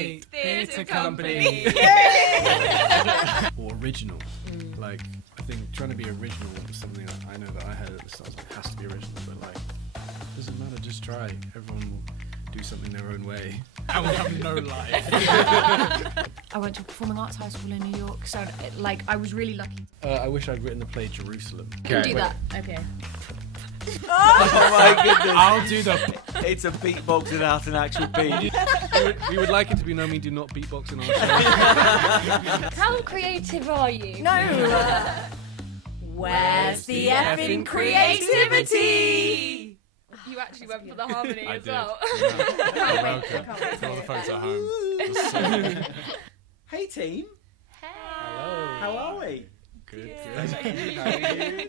Slate Theatre Company. Or original. Like, I think trying to be original was something that I know that I had at the start. I was like, it has to be original, but like, it doesn't matter, just try. Everyone will do something their own way. I will have no life. I went to a performing arts high school in New York, so like I was really lucky. I wish I'd written the play Jerusalem. Can do that. Okay. Oh my goodness. I'll do the... It's a beatbox without an actual beat. We would like it to be no, we do not beatbox in our show. How creative are you? No. Where's the effing creativity? You actually went for the harmony I as did. well. Yeah. Welcome to all the folks at home. It was so good. Hey team, Hello. how are we? Good.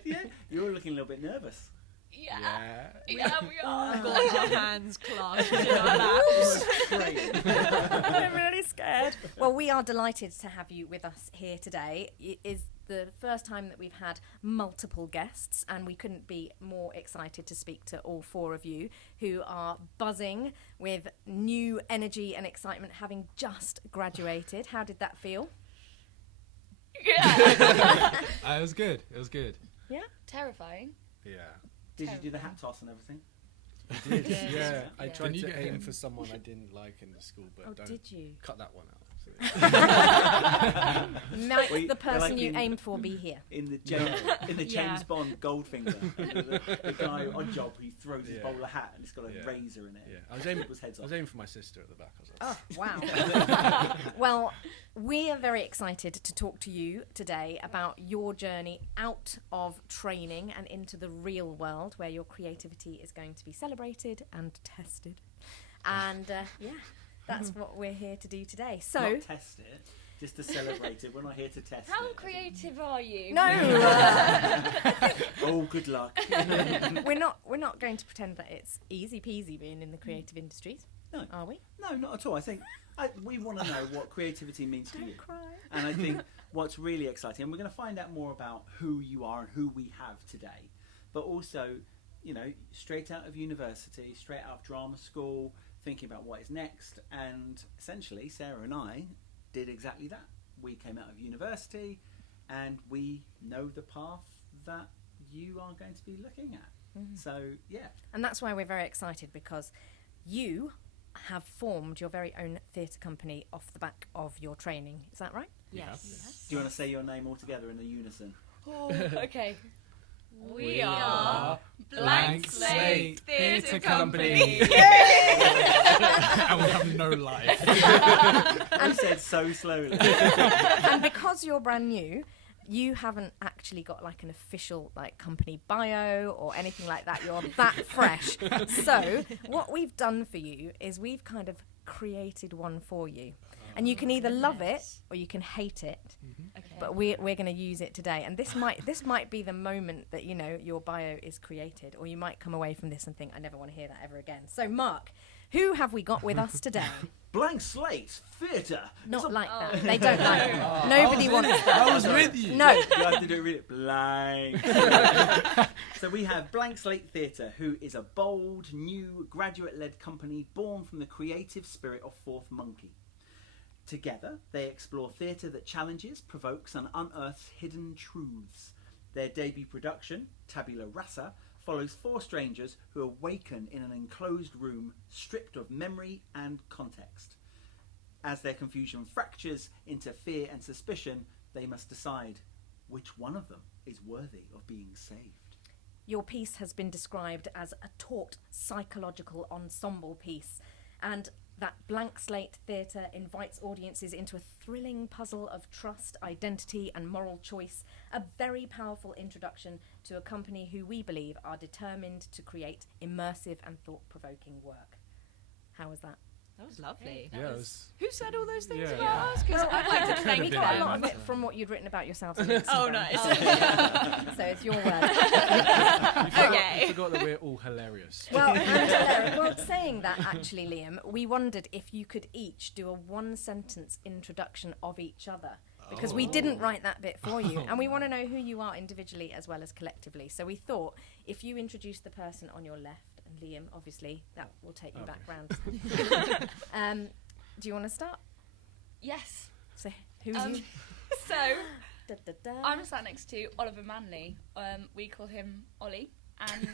Yeah, you're looking a little bit nervous. Yeah, we Oh, are. got our hands clasped in our laps. Great. I'm really scared. Well, we are delighted to have you with us here today. It is the first time that we've had multiple guests, and we couldn't be more excited to speak to all four of you who are buzzing with new energy and excitement, having just graduated. How did that feel? Yeah. It was good. It was good. Yeah? Terrifying. Yeah. Did you do the hat toss and everything? I did. Yeah. I Yeah. tried Didn't you to get aim him? for someone I didn't like in the school, but Oh, don't did you? cut that one out. Might Well, the person like you in- aimed for be here? In the James Yeah. Bond Goldfinger, the guy on job, he throws his Yeah. bowler hat and it's got a Yeah. razor in it. Yeah. I was aiming People's heads I was off. aiming for my sister at the back. I was like, Oh, wow. Well, we are very excited to talk to you today about your journey out of training and into the real world where your creativity is going to be celebrated and tested. And yeah, that's what we're here to do today. So, Not test it, just to celebrate it. We're not here to test How it. creative are you? no, Oh, good luck. we're not going to pretend that it's easy peasy being in the creative industries, No. are we? No, not at all. I think we want to know what creativity means to you. Don't cry. And I think what's really exciting, and we're going to find out more about who you are and who we have today, but also, you know, straight out of university, straight out of drama school, thinking about what is next. And essentially, Sarah and I did exactly that. We came out of university and we know the path that you are going to be looking at. So, yeah. And that's why we're very excited, because you have formed your very own theatre company off the back of your training. Is that right? Yes. Do you want to say your name all together in a unison? Oh, okay. We are Blank Slate Theatre Company. I will have no life. I said so slowly. And because you're brand new, you haven't actually got like an official like company bio or anything like that. You're that fresh. So what we've done for you is we've kind of created one for you. And you can either love it or you can hate it. Okay. But we're going to use it today. And this might be the moment that, you know, your bio is created, or you might come away from this and think, I never want to hear that ever again. So Mark, who have we got with us today? Blank Slate Theatre. Not like that. They don't like that. Nobody wants that. I was with you. No. You have to do it really blank. So we have Blank Slate Theatre, who is a bold, new, graduate-led company born from the creative spirit of Fourth Monkey. Together, they explore theatre that challenges, provokes and unearths hidden truths. Their debut production, Tabula Rasa, follows four strangers who awaken in an enclosed room stripped of memory and context. As their confusion fractures into fear and suspicion, they must decide which one of them is worthy of being saved. Your piece has been described as a taut psychological ensemble piece, and that Blank Slate Theatre invites audiences into a thrilling puzzle of trust, identity and moral choice, a very powerful introduction to a company who we believe are determined to create immersive and thought-provoking work. How was that? That was lovely. yeah, it was, Who said all those things Yeah. about us? Because I'd like to Could thank We have got a been lot of them. it from what you'd written about yourselves on Instagram. Oh, nice. So it's your word. Okay. I forgot that we're all hilarious. Well, and hilarious. Well, saying that, actually, Liam, we wondered if you could each do a one-sentence introduction of each other, because we didn't write that bit for you, and we want to know who you are individually as well as collectively. So we thought if you introduce the person on your left, and Liam, obviously, that will take you back round. Do you want to start? Yes. So, who's you? So, Da, da, da. I'm sat next to Oliver Manley. We call him Ollie, and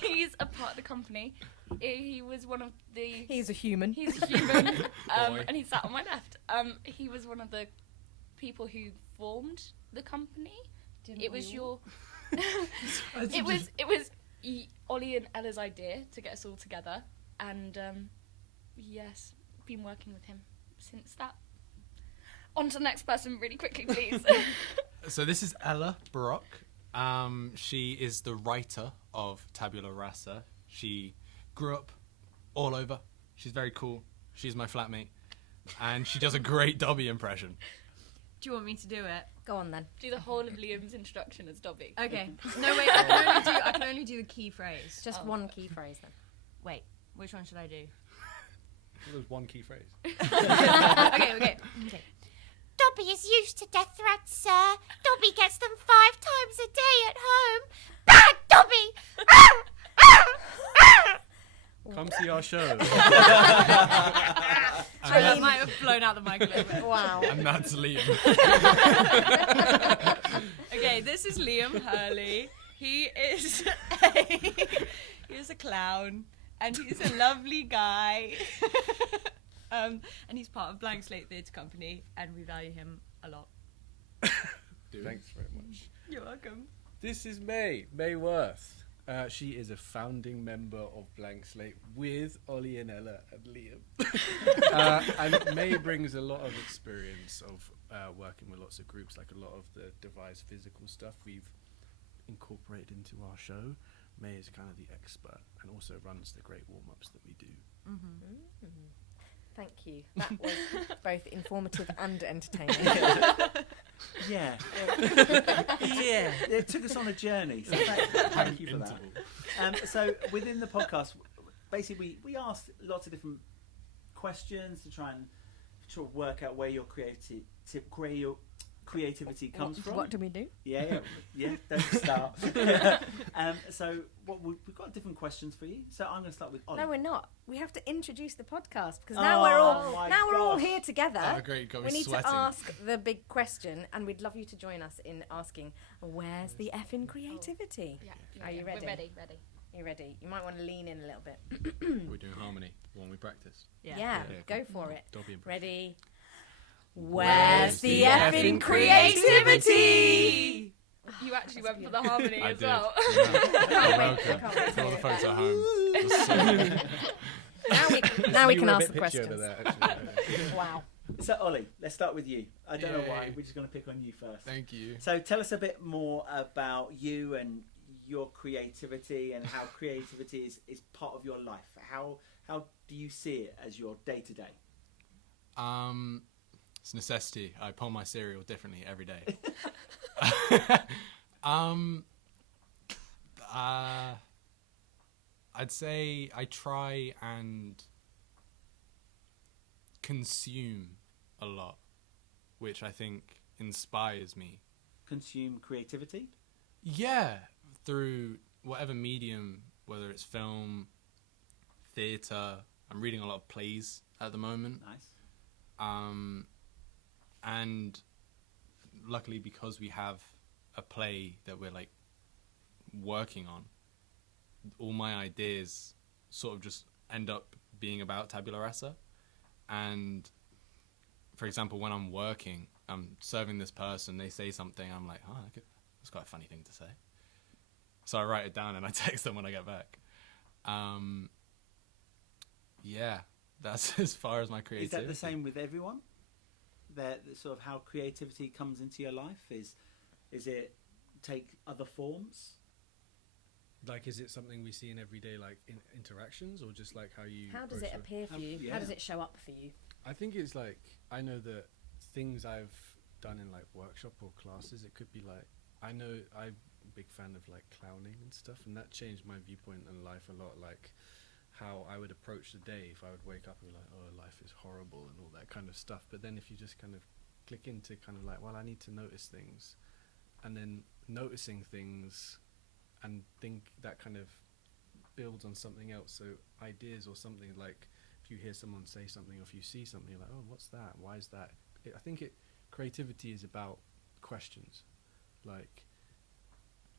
he's a part of the company. He was one of the... He's a human. He's a human, Boy. and he's sat on my left. He was one of the people who formed the company. It was your... it was Ollie and Ella's idea to get us all together, and yes, been working with him since that. On to the next person really quickly, please. So this is Ella Baroque. She is the writer of Tabula Rasa. She grew up all over. She's very cool. She's my flatmate. And she does a great Dobby impression. Do you want me to do it? Go on then. Do the whole of Liam's introduction as Dobby. Okay. No, wait. I can only do the key phrase. Just one key phrase then. Wait. Which one should I do? There's one key phrase. Okay. Dobby is used to death threats, sir. Dobby gets them 5 times a day at home. Bad Dobby! Come see our show. I might have blown out the mic a little bit. Wow. And that's Liam. Okay, this is Liam Hurley. He is a clown, and he's a lovely guy. And he's part of Blank Slate Theatre Company, and we value him a lot. Thanks very much. You're welcome. This is May Worth. She is a founding member of Blank Slate with Ollie and Ella and Liam. And May brings a lot of experience of working with lots of groups, like a lot of the devised physical stuff we've incorporated into our show. May is kind of the expert and also runs the great warm-ups that we do. Thank you. That was both informative and entertaining. Yeah. Yeah. It took us on a journey. So thank you for that. So within the podcast, basically we asked lots of different questions to try and sort of work out where your creativity comes from. What do we do? Yeah. Don't start. So we've got different questions for you. So I'm going to start with Ollie. No, we're not. We have to introduce the podcast because Oh now we're all my all gosh. here together. Oh, great. Got me We need sweating. to ask the big question, and we'd love you to join us in asking, "Where's the effing creativity?" Yeah. Are you ready? We're ready. You ready? You might want to lean in a little bit. We're doing harmony, the one we practice. Yeah, go for it. Dobby impression. Ready? Where's the effing creativity? You actually went for the harmony I as did. well. Yeah. wait, Welcome I can't wait to all to the hear folks it. at home. Now we You can were a ask bit the pitchy questions. over there, actually. Wow. So Ollie, let's start with you. I don't know why. Yay. We're just going to pick on you first. Thank you. So tell us a bit more about you and your creativity and how creativity is part of your life. How do you see it as your day to day? It's a necessity. I pull my cereal differently every day. I'd say I try and consume a lot, which I think inspires me. Consume creativity? Yeah, through whatever medium, whether it's film, theatre. I'm reading a lot of plays at the moment. Nice. And luckily, because we have a play that we're like working on, all my ideas sort of just end up being about tabula rasa. And for example, when I'm working, I'm serving this person, they say something, I'm like, oh, that's quite a funny thing to say. So I write it down and I text them when I get back. Yeah, that's as far as my creativity. Is that the same with everyone? That sort of how creativity comes into your life? Is it take other forms? Like, is it something we see in everyday, like, interactions, or just like how you... How does it approach appear for you? yeah. How does it show up for you? I think it's like, I know that things I've done in like workshop or classes, it could be like, I know I'm a big fan of like clowning and stuff, and that changed my viewpoint on life a lot, like how I would approach the day if I would wake up and be like, oh, life is horrible and all that kind of stuff. But then if you just kind of click into kind of like, well, I need to notice things, and then noticing things and think that kind of builds on something else. So ideas or something, like if if you hear someone say something, or if you see something, you're like, oh, what's that? Why is that? I think creativity is about questions. Like,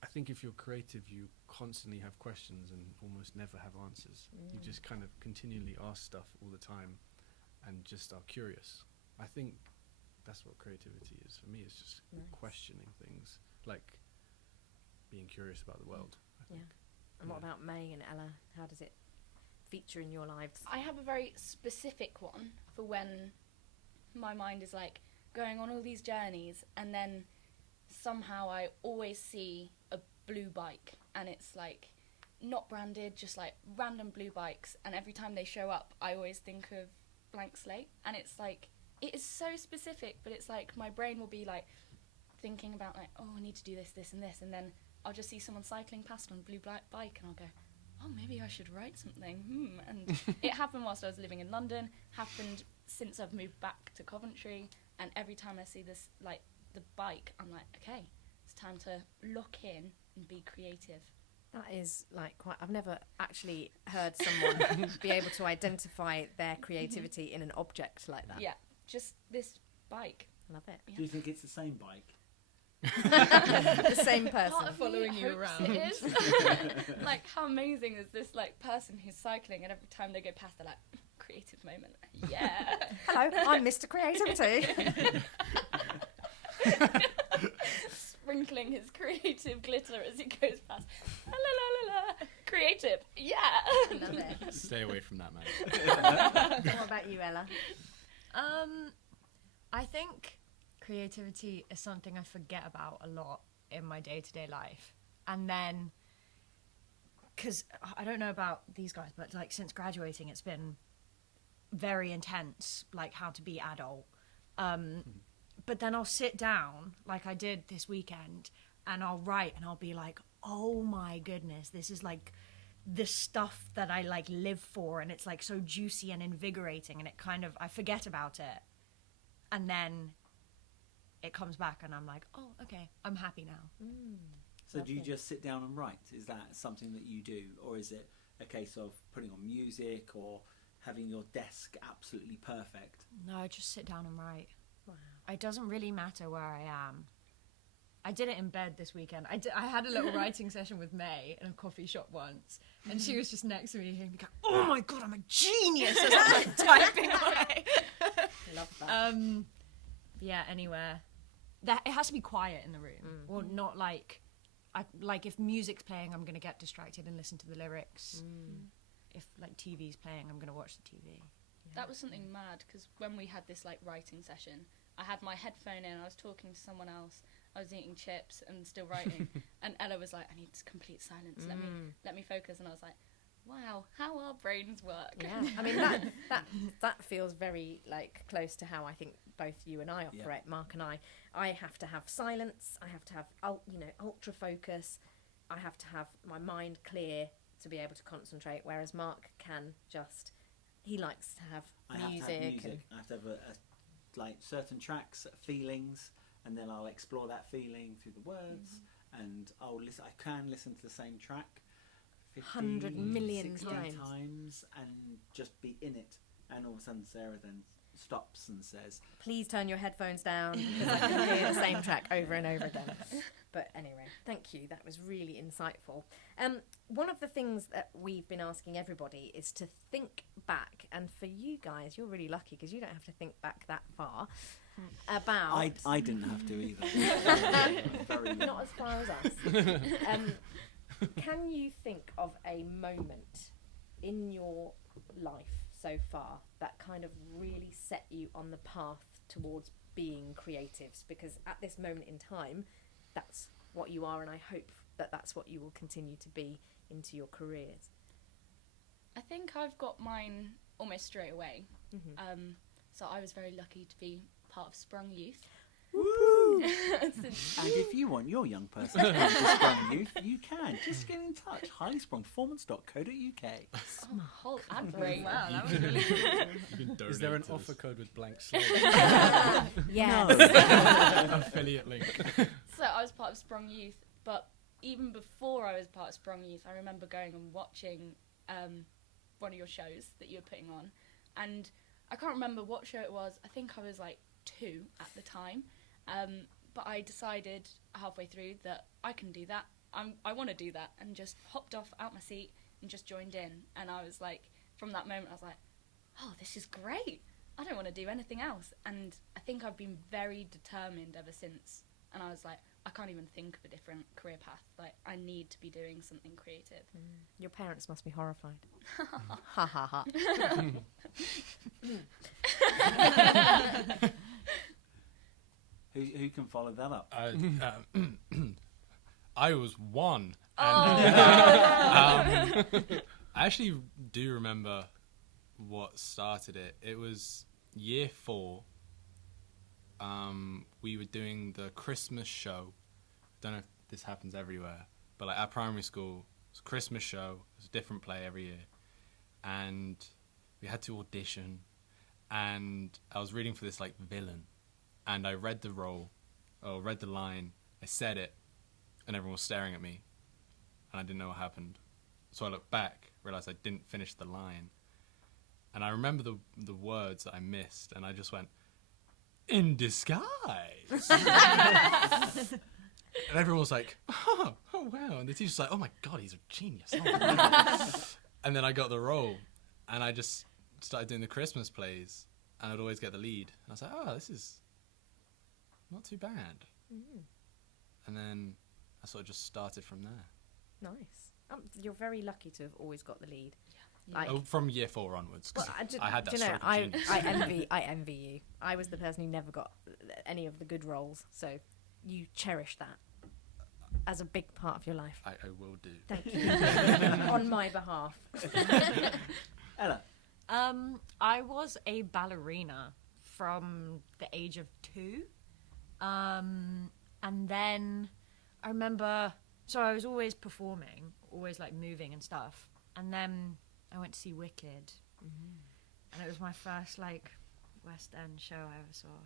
I think if you're creative, you constantly have questions and almost never have answers. You just kind of continually ask stuff all the time and just are curious. I think that's what creativity is. For me, it's just questioning things, like being curious about the world, I think. And what about May and Ella? How does it feature in your lives? I have a very specific one for when my mind is like going on all these journeys, and then somehow I always see a blue bike, and it's like not branded, just like random blue bikes, and every time they show up I always think of Blank Slate, and it's like, it is so specific, but it's like my brain will be like thinking about like, oh, I need to do this, this and this, and then I'll just see someone cycling past on a blue black bike and I'll go, oh, maybe I should write something. And it happened whilst I was living in London, happened since I've moved back to Coventry, and every time I see this, like, the bike, I'm like, okay, it's time to lock in and be creative. That is like quite. I've never actually heard someone be able to identify their creativity in an object like that. Yeah, just this bike. Love it. Do you think it's the same bike? The same person. Part of Following me you hopes around. it is. Like, how amazing is this, like, person who's cycling, and every time they go past, they're like, creative moment. Yeah. Hello, I'm Mr. Creativity. Sprinkling his creative glitter as he goes past. La, la, la, la, la. Creative. Yeah. Love it. Stay away from that, man. What about you, Ella? I think creativity is something I forget about a lot in my day-to-day life. And then, because I don't know about these guys, but like since graduating, it's been very intense, like how to be adult. But then I'll sit down, like I did this weekend, and I'll write, and I'll be like, oh my goodness, this is like the stuff that I like live for, and it's like so juicy and invigorating, and it kind of, I forget about it. And then it comes back and I'm like, oh, okay, I'm happy now. So do you just sit down and write? Is that something that you do? Or is it a case of putting on music or having your desk absolutely perfect? No, I just sit down and write. Wow. It doesn't really matter where I am. I did it in bed this weekend. I had a little writing session with May in a coffee shop once, and she was just next to me and go, oh my God, I'm a genius, as I'm like typing away. Love that. Yeah, anywhere. It has to be quiet in the room, or not like, like if music's playing, I'm going to get distracted and listen to the lyrics. If like TV's playing, I'm going to watch the TV. Yeah. That was something mad, because when we had this like writing session, I had my headphone in, I was talking to someone else, I was eating chips and still writing, and Ella was like, I need complete silence, let me focus, and I was like, wow, how our brains work. Yeah, I mean that feels very like close to how I think both you and I operate. Yeah. Mark and I have to have silence. I have to have ultra focus. I have to have my mind clear to be able to concentrate. Whereas Mark can just, he likes to have music. I have to have like certain tracks, feelings, and then I'll explore that feeling through the words, and I'll listen. I can listen to the same track 100 million 60 times and just be in it, and all of a sudden Sarah then stops and says, please turn your headphones down, because I can hear the same track over and over again. But anyway, thank you, that was really insightful. One of the things that we've been asking everybody is to think back, and for you guys, you're really lucky because you don't have to think back that far about... I didn't have to either. Very not as far as us. Can you think of a moment in your life so far that kind of really set you on the path towards being creatives? Because at this moment in time, that's what you are, and I hope that that's what you will continue to be into your careers. I think I've got mine almost straight away. So I was very lucky to be part of Sprung Youth. Woo! And if you want your young person to come to Sprung Youth, you can. Just get in touch. highlysprungperformance.co.uk. Oh, my whole ad break. Wow, that was really good. Is there an offer code with Blank Slate? Yes. Affiliate link. So I was part of Sprung Youth, but even before I was part of Sprung Youth, I remember going and watching one of your shows that you were putting on, and I can't remember what show it was. I think I was like 2 at the time, but I decided halfway through that I can do that. I want to do that, and just hopped off out my seat and just joined in. And I was like, from that moment, I was like, oh, this is great. I don't want to do anything else. And I think I've been very determined ever since. And I was like, I can't even think of a different career path. Like, I need to be doing something creative. Your parents must be horrified. Ha ha ha. Who can follow that up? I was 1. And, I actually do remember what started it. It was year 4. We were doing the Christmas show. Don't know if this happens everywhere, but like at primary school, it's a Christmas show. It's a different play every year, and we had to audition. And I was reading for this like villain, and I read the read the line. I said it, and everyone was staring at me, and I didn't know what happened. So I looked back, realized I didn't finish the line, and I remember the words that I missed, and I just went, "In disguise." And everyone was like, oh wow. And the teacher's like, oh my God, he's a genius. Oh, wow. And then I got the role, and I just started doing the Christmas plays, and I'd always get the lead. And I was like, oh, this is not too bad. And then I sort of just started from there. Nice. You're very lucky to have always got the lead. Like, From year 4 onwards. 'Cause well, I had that do you know, stroke of genius. I envy you. I was the person who never got any of the good roles, so you cherish that as a big part of your life. I will do. Thank you. On my behalf. Ella. I was a ballerina from the age of 2. And then I remember, so I was always performing, always like moving and stuff. And then I went to see Wicked. And it was my first like West End show I ever saw.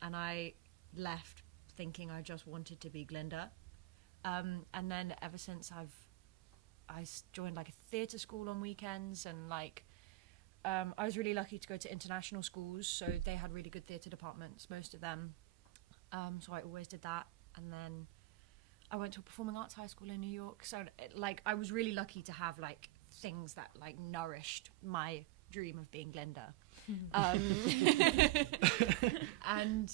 And I left thinking I just wanted to be Glinda. And then ever since I joined like a theatre school on weekends, and like I was really lucky to go to international schools, so they had really good theatre departments, most of them. So I always did that. And then I went to a performing arts high school in New York, so like I was really lucky to have like things that like nourished my dream of being Glinda. And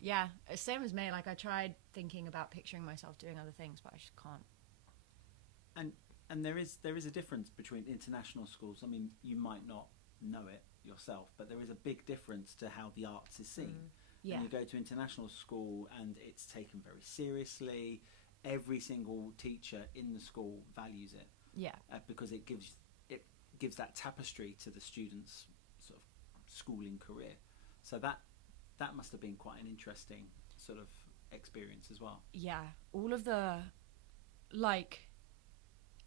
yeah, same as May, like I tried thinking about picturing myself doing other things, but I just can't. And there is a difference between international schools. I mean, you might not know it yourself, but there is a big difference to how the arts is seen. Yeah. And you go to international school and it's taken very seriously. Every single teacher in the school values it. Yeah. Because it gives that tapestry to the students' sort of schooling career. So that must have been quite an interesting sort of experience as well. Yeah, all of the, like,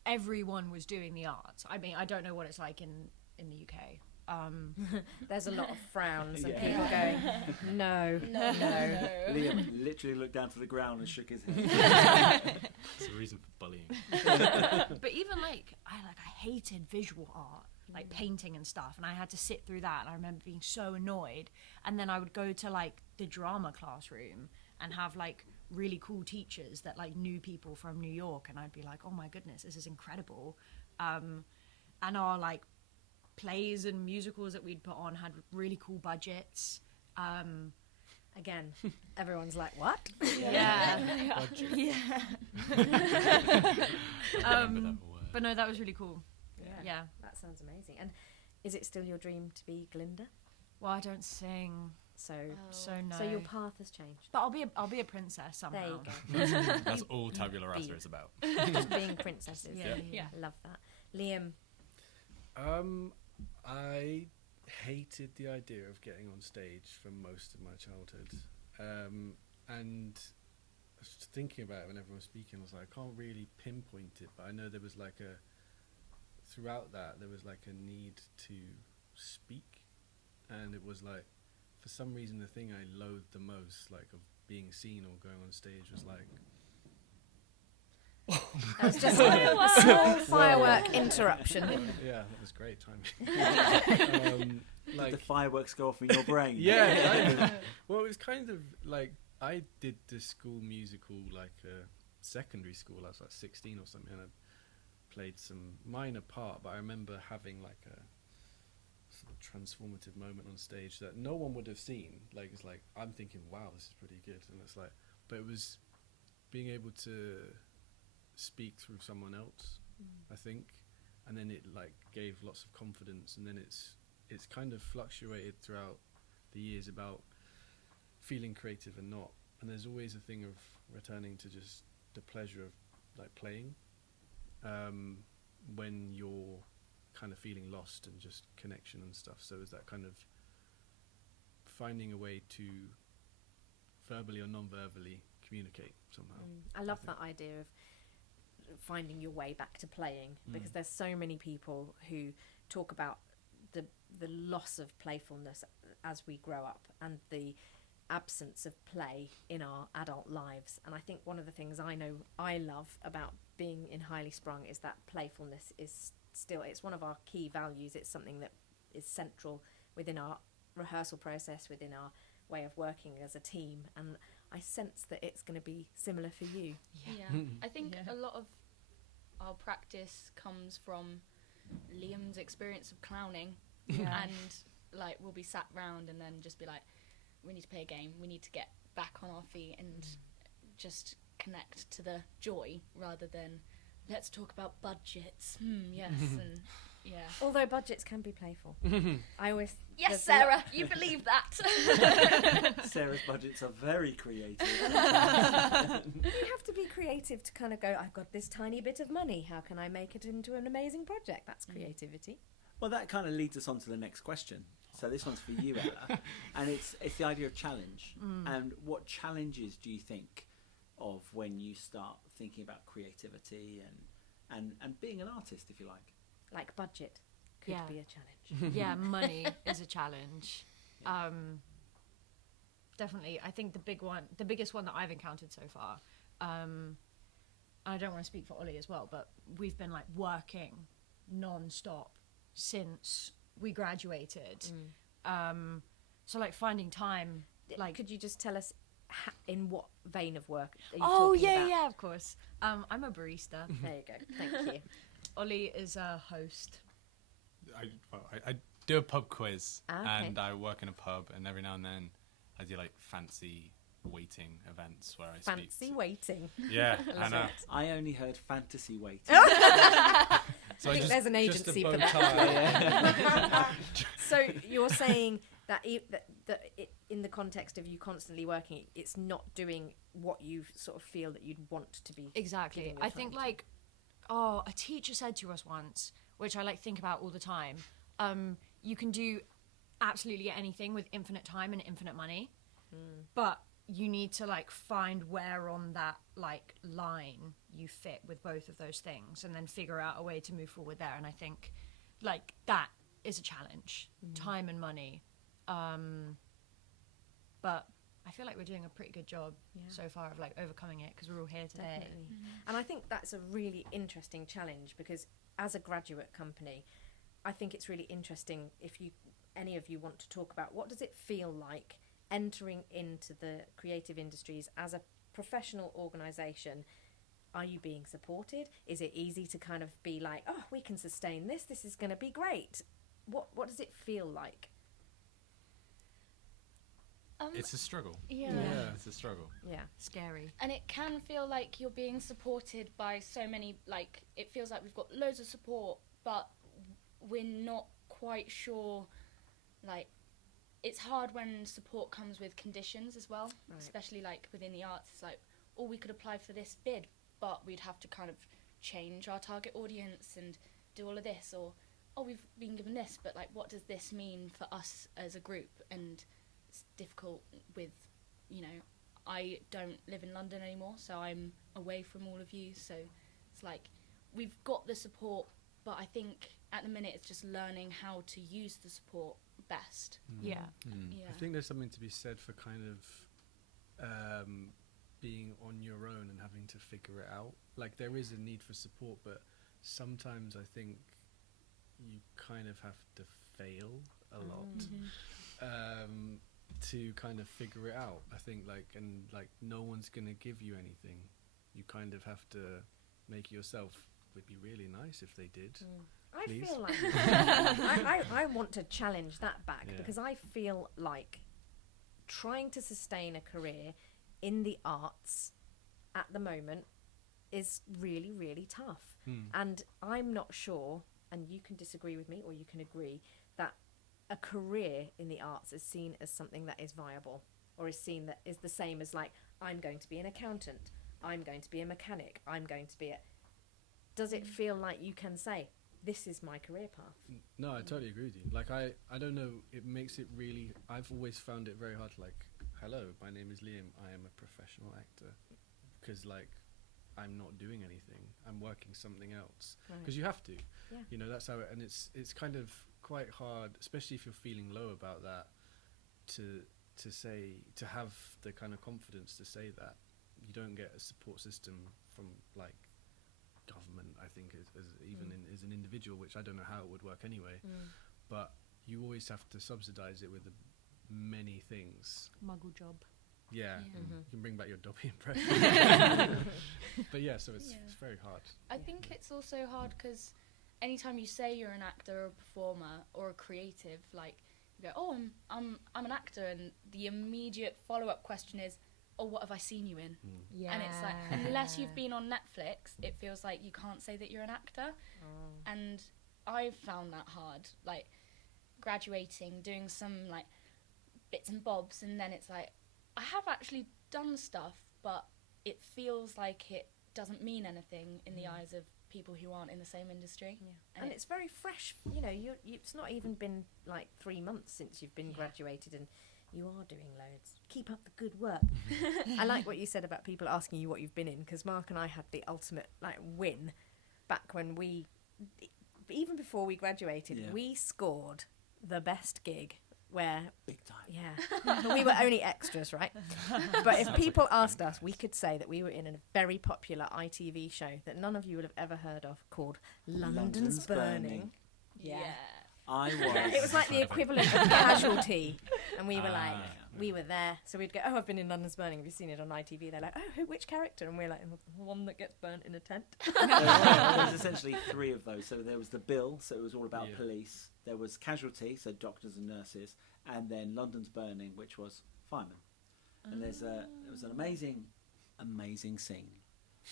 everyone was doing the arts. I mean, I don't know what it's like in the UK. There's a lot of frowns and people going, no. Liam literally looked down to the ground and shook his head. It's a reason for bullying. But even like I hated visual art, like painting and stuff, and I had to sit through that, and I remember being so annoyed. And then I would go to like the drama classroom and have like really cool teachers that like knew people from New York, and I'd be like, oh my goodness, this is incredible. And our like plays and musicals that we'd put on had really cool budgets. Again, everyone's like, what? Yeah. Budget. But no, that was really cool. Yeah. That sounds amazing. And is it still your dream to be Glinda? Well, I don't sing, So no. so your path has changed. But I'll be a princess somehow. There you go. That's all Tabula Rasa is about. Just being princesses. Yeah. Love that. Liam. I hated the idea of getting on stage for most of my childhood. And I was just thinking about it when everyone was speaking. I was like, I can't really pinpoint it, but I know there was like throughout that, there was like a need to speak. And it was like, for some reason, the thing I loathed the most, like of being seen or going on stage, was like That was just a small firework interruption. Yeah, that was great timing. Did the fireworks go off in your brain? Yeah, kind of. Well, it was kind of like I did the school musical, like secondary school. I was like 16 or something, and I played some minor part. But I remember having like a sort of transformative moment on stage that no one would have seen. Like it's like I'm thinking, wow, this is pretty good, and it's like, but it was being able to speak through someone else, I think, and then it like gave lots of confidence, and then it's kind of fluctuated throughout the years about feeling creative and not, and there's always a thing of returning to just the pleasure of like playing when you're kind of feeling lost and just connection and stuff. So it's that kind of finding a way to verbally or non-verbally communicate somehow. I love that idea of finding your way back to playing, because there's so many people who talk about the loss of playfulness as we grow up and the absence of play in our adult lives. And I think one of the things I know I love about being in Highly Sprung is that playfulness is still, it's one of our key values. It's something that is central within our rehearsal process, within our way of working as a team, and I sense that it's going to be similar for you. Yeah. I think a lot of our practice comes from Liam's experience of clowning. And like we'll be sat round and then just be like, we need to play a game, we need to get back on our feet and just connect to the joy rather than let's talk about budgets. Yes. And Although budgets can be playful. I always yes, Sarah, you believe that. Sarah's budgets are very creative. You have to be creative to kind of go, I've got this tiny bit of money, how can I make it into an amazing project? That's creativity. Well, that kind of leads us on to the next question. So this one's for you, Ella, and it's the idea of challenge. And what challenges do you think of when you start thinking about creativity and being an artist, if you like? Like budget could be a challenge. Yeah, money is a challenge. Definitely. I think the biggest one that I've encountered so far, I don't want to speak for Ollie as well, but we've been like working non-stop since we graduated. So like finding time, like, could you just tell us in what vein of work are you oh talking about? yeah, of course. I'm a barista. There you go. Thank you. Ollie is a host. I do a pub quiz, Okay. and I work in a pub, and every now and then I do like fancy waiting events where I speak. Fancy waiting. Yeah, I know. I only heard fantasy waiting. So I think there's an Just a agency bow for that. tie. So you're saying that, in the context of you constantly working, it's not doing what you sort of feel that you'd want to be. Exactly. giving your I time think to. like, a teacher said to us once, which I like think about all the time, you can do absolutely anything with infinite time and infinite money, but you need to like find where on that like line you fit with both of those things and then figure out a way to move forward there. And I think like that is a challenge, time and money. But I feel like we're doing a pretty good job so far of like overcoming it because we're all here today. Definitely. And I think that's a really interesting challenge, because as a graduate company, I think it's really interesting if any of you want to talk about what does it feel like entering into the creative industries as a professional organisation. Are you being supported? Is it easy to kind of be like, oh, we can sustain this, this is going to be great? What does it feel like? It's a struggle. Yeah. It's a struggle. Yeah. Scary. And it can feel like you're being supported by so many, like, it feels like we've got loads of support, but we're not quite sure, like, it's hard when support comes with conditions as well, Right. especially, like, within the arts. It's like, oh, we could apply for this bid, but we'd have to kind of change our target audience and do all of this, or, oh, we've been given this, but, like, what does this mean for us as a group? And it's difficult with, you know, I don't live in London anymore, so I'm away from all of you, so it's like we've got the support, but I think at the minute it's just learning how to use the support best. Yeah. Yeah. I think there's something to be said for kind of being on your own and having to figure it out. Like, there is a need for support, but sometimes I think you kind of have to fail a lot to kind of figure it out. I think, like no one's gonna give you anything. You kind of have to make it yourself. Would be really nice if they did. I Please. feel like I want to challenge that back, because I feel like trying to sustain a career in the arts at the moment is really, really tough. And I'm not sure, and you can disagree with me or you can agree, that a career in the arts is seen as something that is viable, or is seen that is the same as, like, I'm going to be an accountant, I'm going to be a mechanic, I'm going to be a... Does it feel like you can say, this is my career path? No, I totally agree with you. Like, I don't know, it makes it really... I've always found it very hard, like, hello, my name is Liam, I am a professional actor. Because, like, I'm not doing anything, I'm working something else. Because you have to. Yeah. You know, that's how it... And it's kind of quite hard, especially if you're feeling low about that, to say, to have the kind of confidence to say that. You don't get a support system from, like, government, I think, as even as an individual, which I don't know how it would work anyway. But you always have to subsidize it with many things. Muggle job. Yeah, you can bring back your Dobby impression. But yeah, so it's very hard. I think it's also hard because anytime you say you're an actor or a performer or a creative, like, you go, oh, I'm an actor, and the immediate follow-up question is, oh, what have I seen you in? Yeah. And it's like, unless you've been on Netflix, it feels like you can't say that you're an actor. And I've found that hard, like, graduating, doing some, like, bits and bobs, and then it's like, I have actually done stuff, but it feels like it doesn't mean anything in the eyes of people who aren't in the same industry. And it's very fresh, you know, it's not even been, like, 3 months since you've been graduated, and you are doing loads. Keep up the good work. I like what you said about people asking you what you've been in, because Mark and I had the ultimate, like, win back when even before we graduated, we scored the best gig where... Big time. Yeah. We were only extras, right? But if people asked us, we could say that we were in a very popular ITV show that none of you would have ever heard of, called London's Burning. Yeah. I was. It was like the equivalent of Casualty, and we were like, we were there. So we'd go, oh, I've been in London's Burning. Have you seen it on ITV? They're like, oh, which character? And we're like, the one that gets burnt in a tent. There was essentially 3 of those. So there was the Bill, so it was all about police. There was Casualty, so doctors and nurses, and then London's Burning, which was firemen. And there was an amazing scene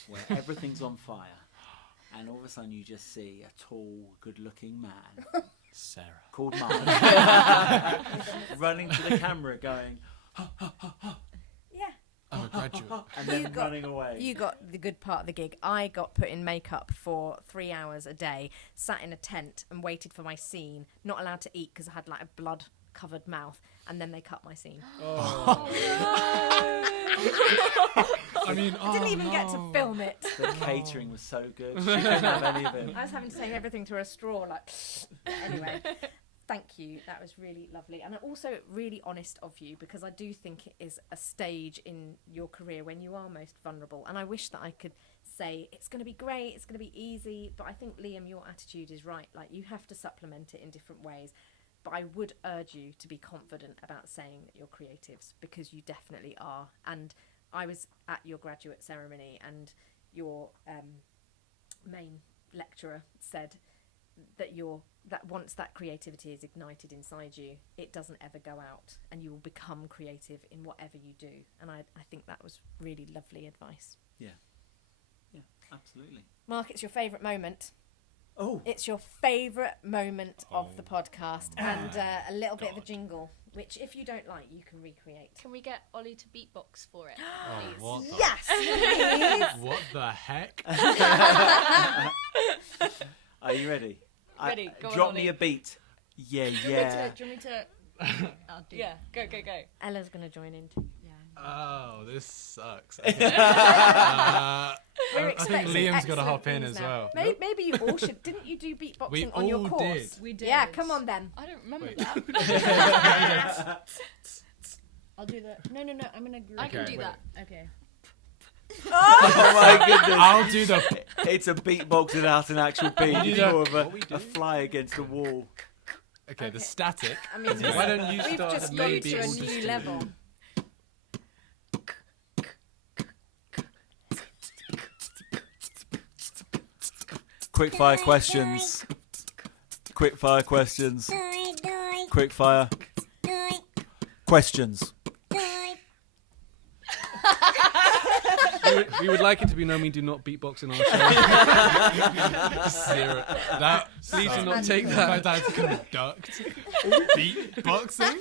where everything's on fire, and all of a sudden you just see a tall, good-looking man. Sarah. Called Mark. Running to the camera going, Yeah. I'm a graduate. and then running away. You got the good part of the gig. I got put in makeup for 3 hours a day, sat in a tent and waited for my scene, not allowed to eat because I had, like, a blood-covered mouth, and then they cut my scene. I mean, I didn't even get to film it. The catering was so good. She couldn't have any of it. I was having to say everything through a straw, like... Anyway, thank you. That was really lovely. And also really honest of you, because I do think it is a stage in your career when you are most vulnerable. And I wish that I could say, it's going to be great, it's going to be easy. But I think, Liam, your attitude is right. Like, you have to supplement it in different ways. But I would urge you to be confident about saying that you're creatives, because you definitely are. And I was at your graduate ceremony, and your main lecturer said that that once that creativity is ignited inside you, it doesn't ever go out, and you will become creative in whatever you do. And I think that was really lovely advice. Yeah, absolutely. Mark, it's your favourite moment. Oh, It's your favourite moment of the podcast, and a little bit of a jingle, which, if you don't like, you can recreate. Can we get Ollie to beatbox for it, Oh, please? what the, Yes, please. what the heck? are you ready? Ready, go on, Drop me Ollie. a beat. Yeah, Do you want me to? I'll do Yeah, go. Ella's going to join in too. Oh, this sucks. We're I think expecting Liam's got to excellent hop in things as now. well. Maybe you all should. Didn't you do beatboxing We on your all course? did. We did. Yeah, come on then. I don't remember Wait. that. I'll do that. No, I'm gonna. I can Okay, do wait. that. Okay. Oh my goodness! I'll do the. It's a beatbox without an actual beat. You It's do- more of What we do? a fly against the wall. Okay, the static. I mean, Why don't you we've start just and gone maybe to a we'll just new do- level. Quick fire questions. Quick fire questions. Quick fire questions. We would like it to be known we do not beatbox in our show. Zero. That. Please do not And- take If that. I had to conduct beatboxing.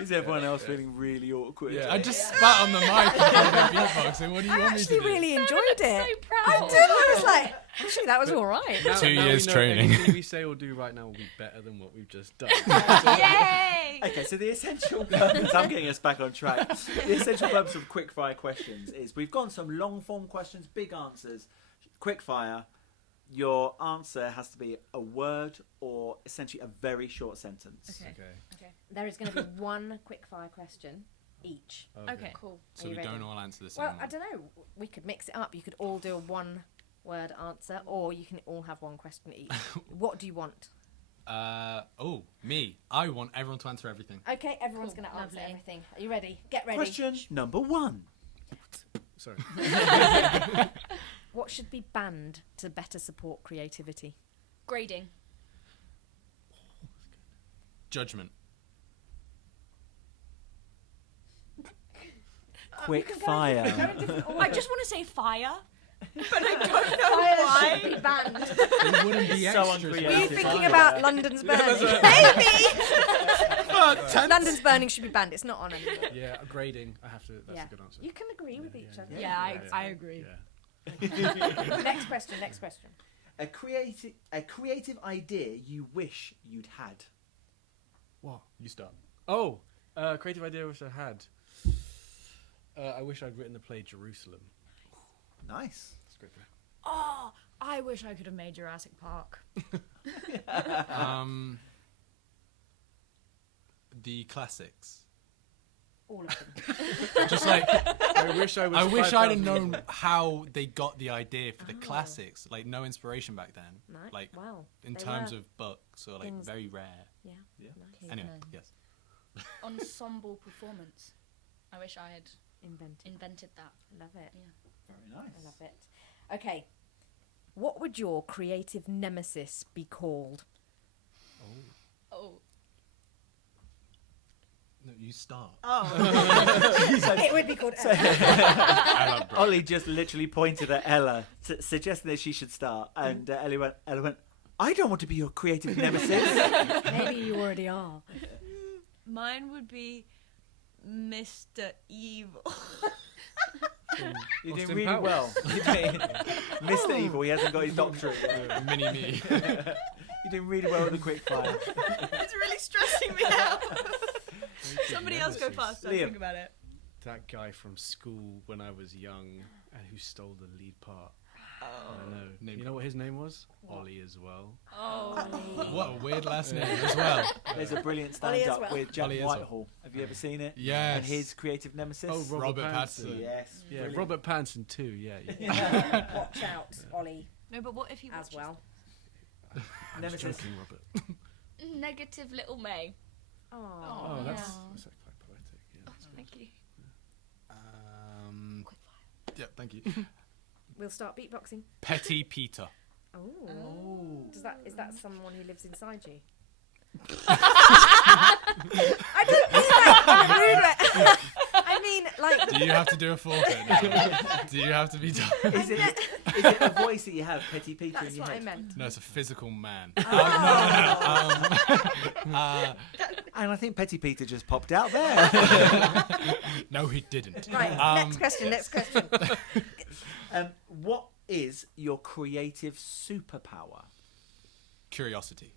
Is everyone else feeling really awkward? I just spat on the mic and called it beatboxing. What do you I want me to actually do? really enjoyed it. So proud. I did. I was like, actually, that was all right. Now, 2 now years we know training. Anything we say or do right now will be better than what we've just done. Yay! Okay, so the essential purpose, I'm getting us back on track. The essential purpose of quick fire questions is we've gone some long form questions, big answers. Quick fire, your answer has to be a word or essentially a very short sentence. Okay. Okay. There is going to be one quick fire question each. Okay. Cool. So Are you we ready? don't all answer the same Well, one. I don't know. We could mix it up. You could all do a one-word answer, or you can all have one question each. What do you want? Me. I want everyone to answer everything. Okay, everyone's Cool. going to answer Lovely. everything. Are you ready? Get ready. Question number 1. Sorry. What should be banned to better support creativity? Grading. Judgment. Quick fire. I just want to say fire, but I don't know Fire why. should be banned. It wouldn't be So extras. uncreative. Were you thinking about London's burning? London's burning should be banned. It's not on anymore. Yeah, grading. I have to. That's Yeah. a good answer. You can agree with each other. Yeah, I agree. Yeah. Next question. Next question. A creative idea you wish you'd had. What? You start. Oh, creative idea I wish I had. I wish I'd written the play Jerusalem. Nice. That's a great play. Oh, I wish I could have made Jurassic Park. The classics. All of them. Just like I wish I was. I wish I'd have 5,000 known years old. how they got the idea for the Oh. classics. Like no inspiration back then. Right. Like Wow. in They terms were of books or like things- very rare. Yeah. Yeah. Nice. Anyway, Cavemen. yes. Ensemble performance. I wish I had Invented. invented that. Love it. Very nice. I love it. Okay. What would your creative nemesis be called? Oh, No, you start. It would be called. Ollie just literally pointed at Ella, suggesting that she should start, and Ella went, I don't want to be your creative nemesis. Maybe you already are. Mine would be Mr. Evil. You're doing Austin really Powers. well. Mr. Evil, he hasn't got his doctorate yet. Mini me. You're doing really well with the quick fire. It's really stressing me out. Somebody else go fast. Don't Liam. think about it. That guy from school when I was young and who stole the lead part. I know. Name You know what his name was? Ollie as well. oh. What a weird last name as well. There's a brilliant Ollie as stand-up well. with Jack Ollie as well. Whitehall. Have you ever seen it? Yes. And his creative nemesis? Oh, Robert Pattinson. Pattinson. Yes. Yeah, brilliant. Robert Pattinson too. Yeah. Watch out, Ollie, No, but what if he as watches well. I was Nemesis. joking, Robert. Negative little May. Oh. Oh, yeah. that's quite poetic. Yeah. Thank you. Yeah, thank you. We'll start beatboxing. Petty Peter. Oh. Oh. Is that someone who lives inside you? I don't mean that rude way. I mean, like. Do you have to do a forfeit now? Do you have to be done? Is it a voice that you have, Petty Peter, That's in your what I head? meant. No, it's a physical man. And I think Petty Peter just popped out there. No, he didn't. Right. Next question. Next question. What is your creative superpower? Curiosity.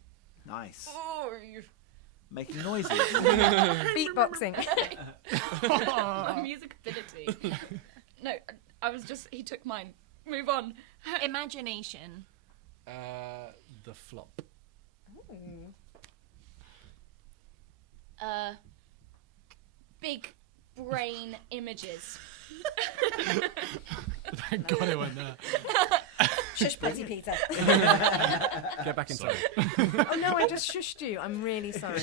Nice. Oh, Making noises. Beatboxing. my music ability. No, I was just. He took mine. Move on. Imagination. The flop. Big brain images. Thank God it went there. Shush, Petty Peter. Get back inside. Oh no, I just shushed you. I'm really sorry.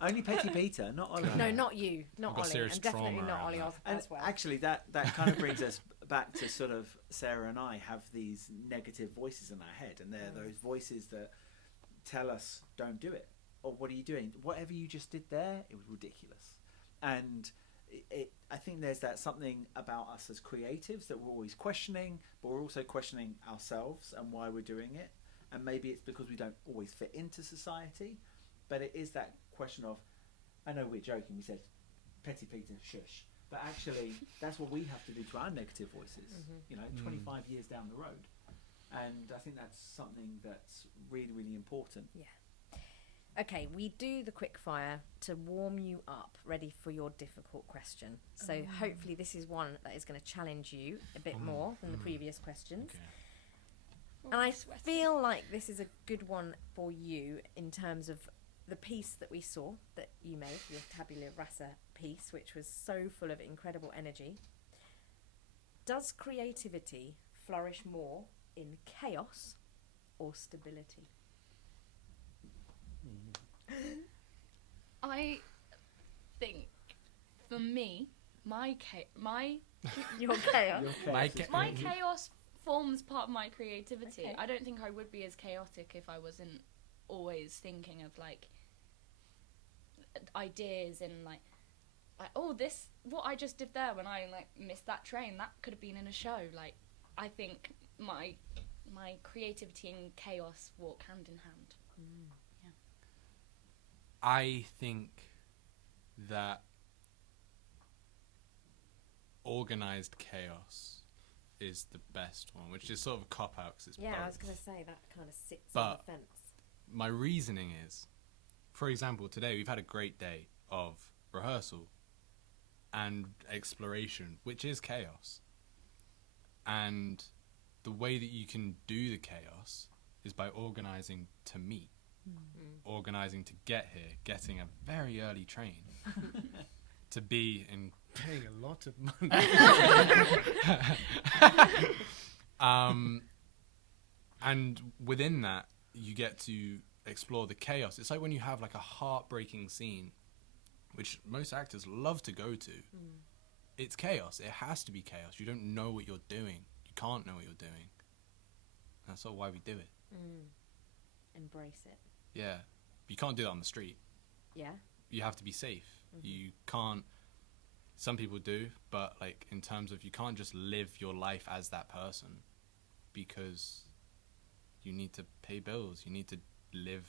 Only Petty Peter, not Ollie. No, not you, not I've got Ollie, serious and definitely trauma not around Ollie that. And as well. actually, that kind of brings us back to sort of Sarah and I have these negative voices in our head, and they're those voices that tell us don't do it, or what are you doing? Whatever you just did there, it was ridiculous. And I think there's that something about us as creatives that we're always questioning, but we're also questioning ourselves and why we're doing it. And maybe it's because we don't always fit into society, but it is that question of, I know we're joking, we said Petty Peter, shush, but actually that's what we have to do to our negative voices, 25 years down the road. And I think that's something that's really, really important. Yeah. Okay, we do the quick fire to warm you up, ready for your difficult question. So hopefully this is one that is going to challenge you a bit more than the previous questions. Okay. And I feel like this is a good one for you in terms of the piece that we saw that you made, your tabula rasa piece, which was so full of incredible energy. Does creativity flourish more in chaos or stability? I think, for me, Your chaos. my chaos forms part of my creativity. Okay. I don't think I would be as chaotic if I wasn't always thinking of like ideas and like oh, this, what I just did there when I like missed that train, that could have been in a show. Like, I think my creativity and chaos walk hand in hand. I think that organized chaos is the best one, which is sort of a cop-out because it's Yeah, both. I was going to say that kind of sits on But the fence. my reasoning is, for example, today we've had a great day of rehearsal and exploration, which is chaos. And the way that you can do the chaos is by organizing to meet. Organising to get here, getting a very early train to be in. Paying a lot of money. And within that, you get to explore the chaos. It's like when you have like a heartbreaking scene, which most actors love to go to. It's chaos. It has to be chaos. You don't know what you're doing. You can't know what you're doing. That's sort of why we do it. Embrace it. Yeah. You can't do that on the street. Yeah. You have to be safe. You can't. Some people do, but like in terms of, you can't just live your life as that person, because you need to pay bills. You need to live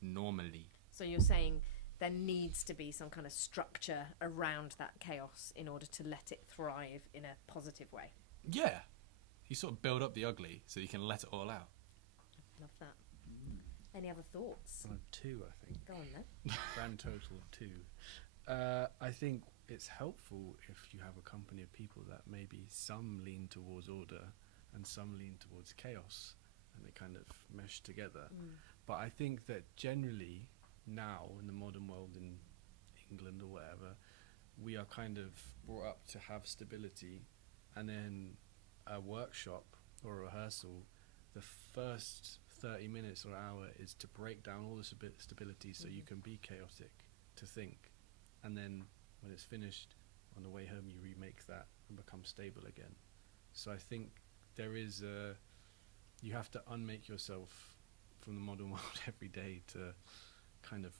normally. So you're saying there needs to be some kind of structure around that chaos in order to let it thrive in a positive way. Yeah. You sort of build up the ugly so you can let it all out. Love that. Any other thoughts? 2, I think. Go on then. Grand total of 2. I think it's helpful if you have a company of people that maybe some lean towards order and some lean towards chaos, and they kind of mesh together. But I think that generally now in the modern world, in England or whatever, we are kind of brought up to have stability, and then a workshop or a rehearsal, the first 30 minutes or hour is to break down all the stability so you can be chaotic, to think, and then when it's finished, on the way home you remake that and become stable again. So I think there is you have to unmake yourself from the modern world every day to kind of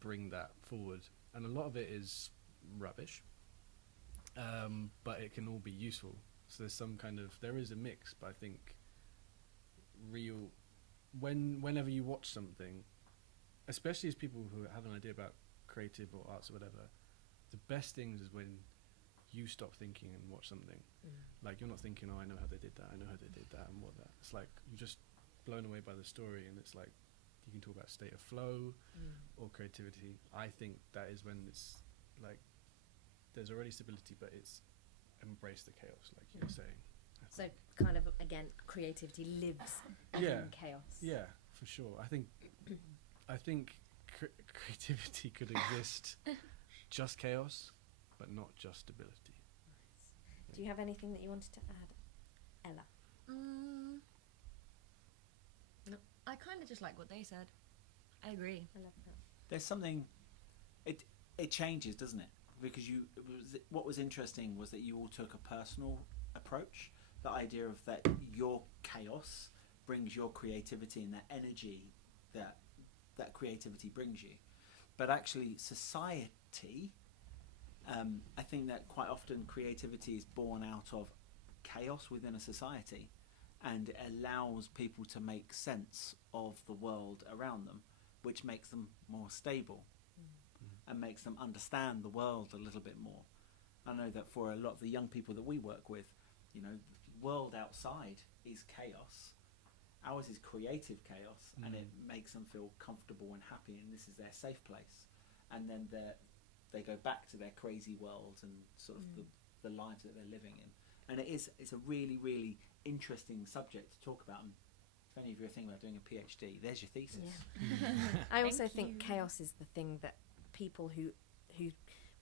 bring that forward, and a lot of it is rubbish, but it can all be useful. So there's some kind of, there is a mix, but I think whenever you watch something, especially as people who have an idea about creative or arts or whatever, the best things is when you stop thinking and watch something. Like, you're not thinking, oh, I know how they did that, I know how they did that, and what that. It's like you're just blown away by the story, and it's like you can talk about state of flow or creativity. I think that is when it's like there's already stability, but it's embrace the chaos, like you were saying. So kind of, again, creativity lives in chaos. Yeah, for sure. I think creativity could exist just chaos, but not just stability. Do you have anything that you wanted to add, Ella? No, I kind of just like what they said. I agree. I love that. There's something. It changes, doesn't it? Because what was interesting was that you all took a personal approach. The idea of that your chaos brings your creativity and that energy that creativity brings you. But actually, society, I think that quite often creativity is born out of chaos within a society, and it allows people to make sense of the world around them, which makes them more stable and makes them understand the world a little bit more. I know that for a lot of the young people that we work with, the world outside is chaos. Ours is creative chaos, and it makes them feel comfortable and happy, and this is their safe place. And then they go back to their crazy world and sort of the lives that they're living in. And it's a really, really interesting subject to talk about. And if any of you are thinking about doing a PhD, there's your thesis. Yeah. I also think chaos is the thing that people who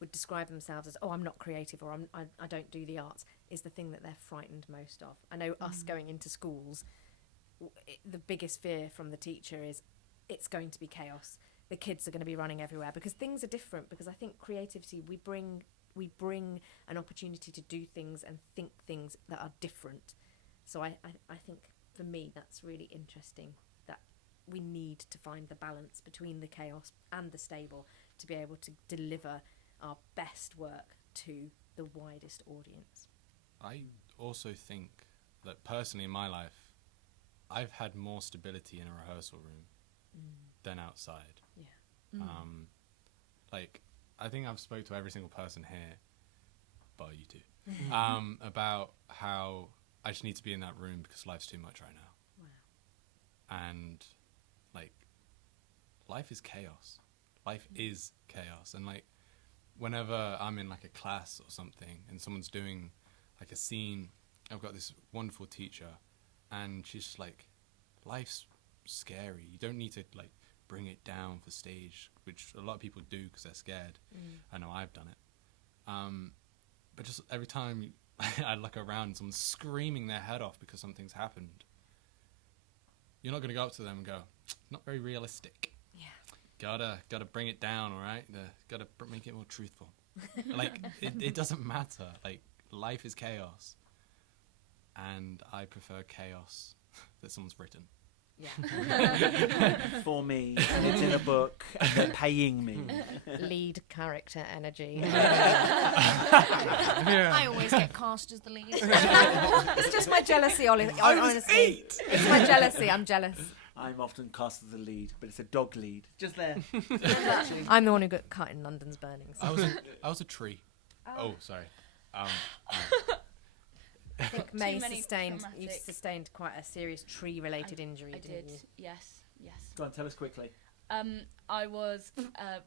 would describe themselves as, I'm not creative, or I don't do the arts, is the thing that they're frightened most of. I know us going into schools, the biggest fear from the teacher is it's going to be chaos. The kids are going to be running everywhere because things are different. Because I think creativity, we bring an opportunity to do things and think things that are different. So I think for me that's really interesting, that we need to find the balance between the chaos and the stable to be able to deliver our best work to the widest audience. I also think that personally in my life, I've had more stability in a rehearsal room than outside. Yeah. I think I've spoke to every single person here, but you too, about how I just need to be in that room because life's too much right now. Wow. And life is chaos. Life is chaos. And whenever I'm in a class or something and someone's doing a scene, I've got this wonderful teacher, and she's just life's scary. You don't need to bring it down for stage, which a lot of people do because they're scared. I know I've done it. But just every time I look around and someone's screaming their head off because something's happened, you're not going to go up to them and go, not very realistic. Yeah. Gotta bring it down, all right? Gotta make it more truthful. It doesn't matter. Life is chaos. And I prefer chaos that someone's written. Yeah. For me, and it's in a book, and they're paying me. Lead character energy. I always get cast as the lead. It's just my jealousy, honestly. It's my jealousy. I'm jealous. I'm often cast as the lead, but it's a dog lead. Just there. I'm the one who got cut in London's Burnings. I was a tree. Oh, sorry. I think May traumatic- you sustained quite a serious tree-related injury, I didn't did. you? Yes. Go on, tell us quickly. I was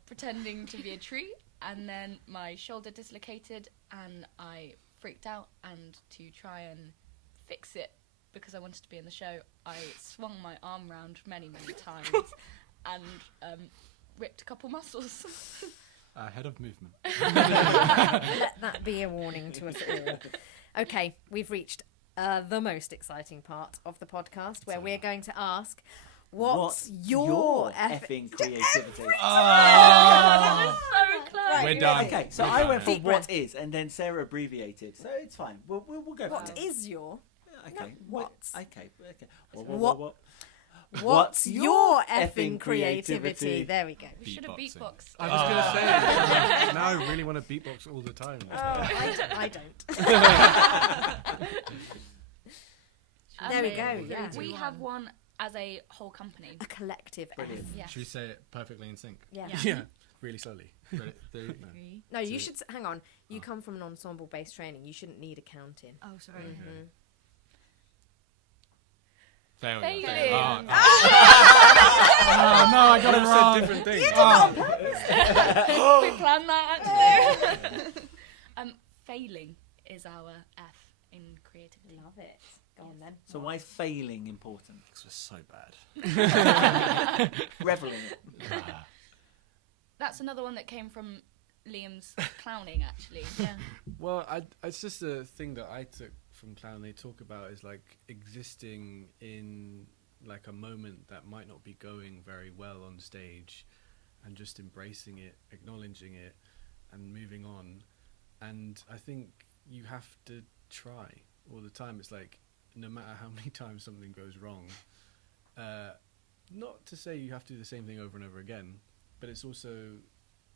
pretending to be a tree, and then my shoulder dislocated, and I freaked out. And to try and fix it, because I wanted to be in the show, I swung my arm round many times and ripped a couple muscles. Head of movement. Let that be a warning to us all. Okay, we've reached the most exciting part of the podcast, where we're going to ask, what's your effing creativity? That was so close. We're done. Okay, so We're I done went for Deep what breath. is, and then Sarah abbreviated, so it's fine. We'll go for What that. is your? Okay. what? Okay. What? What's What's your effing effing creativity? creativity? There we go. We should have Beatboxing. beatboxed. I was going to say, now I really want to beatbox all the time. I don't. There we go, yeah. We have one as a whole company. A collective F. Brilliant. Yes. Should we say it perfectly in sync? Yeah. Yeah, really slowly. Ready? Three. No, you should. Hang on. You come from an ensemble-based training. You shouldn't need accounting. Oh, sorry. Mm-hmm. Failure. Failing. Oh, no, I got it I wrong. said different things. We planned that actually. Failing is our F in creativity. Love it. Go on then. So why is failing important? Because we're so bad. Revel in it. That's another one that came from Liam's clowning, actually. Yeah. Well, it's just a thing that I took from clown. They talk about is like existing in like a moment that might not be going very well on stage, and just embracing it, acknowledging it, and moving on. And I think you have to try all the time. It's like no matter how many times something goes wrong, not to say you have to do the same thing over and over again, but it's also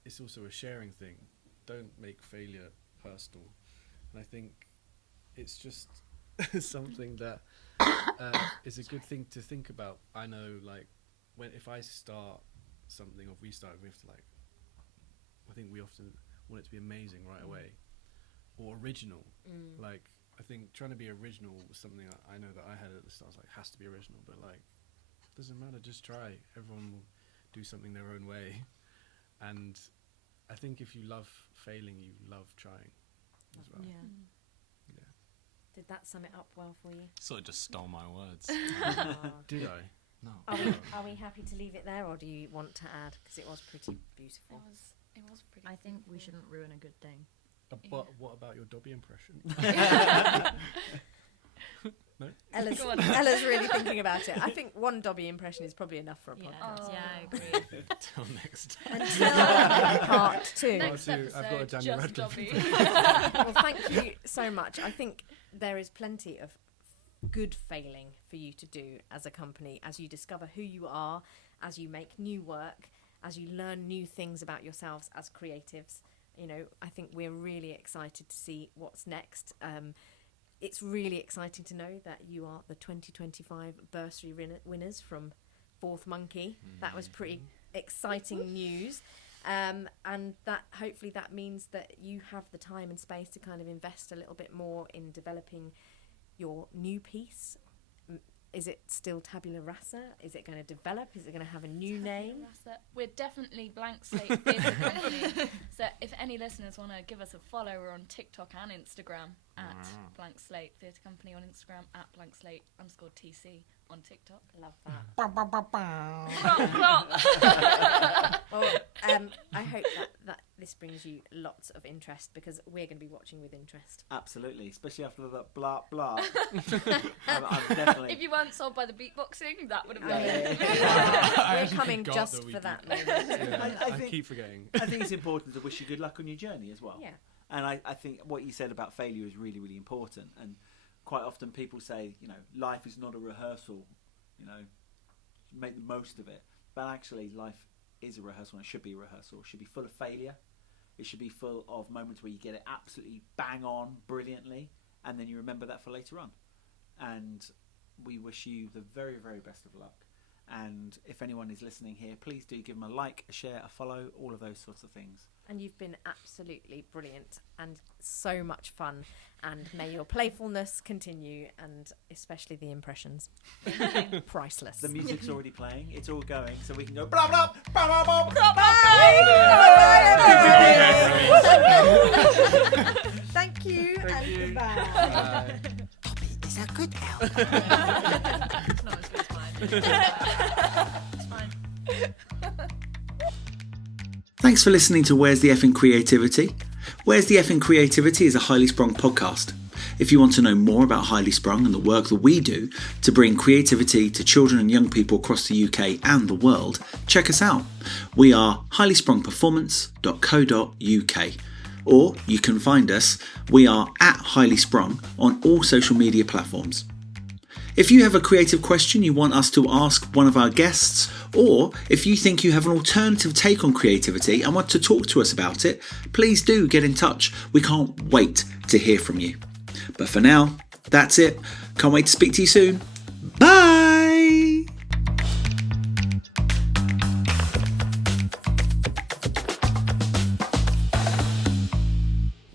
a sharing thing. Don't make failure personal. And I think it's just something that is a good thing to think about. I know, like, if I start something, or if we start, we have to, like, I think we often want it to be amazing right away, or original. Like, I think trying to be original was something I know that I had at the start. I was like, has to be original, but like, doesn't matter, just try. Everyone will do something their own way. And I think if you love failing, you love trying as well. Yeah. Did that sum it up well for you? Sort of just stole my words. Did I? No. Are we happy to leave it there, or do you want to add? Because it was pretty beautiful. It was pretty. I think beautiful. we shouldn't ruin a good thing. But what about your Dobby impression? No? Ella's really thinking about it. I think one Dobby impression is probably enough for a podcast. Yeah, I agree. Till next time. Until part 2. Next I've got a episode, Daniel just Radcliffe. Dobby. Well, thank you so much. I think there is plenty of good failing for you to do as a company, as you discover who you are, as you make new work, as you learn new things about yourselves as creatives. You know, I think we're really excited to see what's next. It's really exciting to know that you are the 2025 bursary winners from Fourth Monkey. That was pretty exciting news. And that hopefully that means that you have the time and space to kind of invest a little bit more in developing your new piece. Is it still Tabula Rasa? Is it going to develop? Is it going to have a new name? We're definitely Blank Slate Theatre Company. So if any listeners want to give us a follow, we're on TikTok and Instagram at Blank Slate Theatre Company on Instagram, at Blank Slate _TC on TikTok. Love that. Well, I hope that this brings you lots of interest, because we're going to be watching with interest. Absolutely, especially after that blah blah. I'm definitely. If you weren't sold by the beatboxing, that would have I been mean, we're coming just for that moment. Yeah, I I think- keep forgetting. I think it's important to wish you good luck on your journey as well. Yeah. And I think what you said about failure is really, really important. And quite often people say, you know, life is not a rehearsal, you know, make the most of it. But actually, life is a rehearsal, and it should be a rehearsal. It should be full of failure. It should be full of moments where you get it absolutely bang on brilliantly, and then you remember that for later on. And we wish you the very, very best of luck. And if anyone is listening here, please do give them a like, a share, a follow, all of those sorts of things. And you've been absolutely brilliant and so much fun. And may your playfulness continue, and especially the impressions. Priceless. The music's already playing. It's all going, so we can go blah blah blah blah blah blah. Thank you. Goodbye. Dobby is a good girl. It's not as good as mine. It's fine. Thanks for listening to Where's the Effing Creativity? Where's the Effing Creativity is a Highly Sprung podcast. If you want to know more about Highly Sprung and the work that we do to bring creativity to children and young people across the UK and the world, check us out. We are highlysprungperformance.co.uk, or you can find us. We are at Highly Sprung on all social media platforms. If you have a creative question you want us to ask one of our guests, or if you think you have an alternative take on creativity and want to talk to us about it, please do get in touch. We can't wait to hear from you. But for now, that's it. Can't wait to speak to you soon. Bye!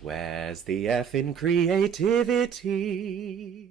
Where's the effing creativity?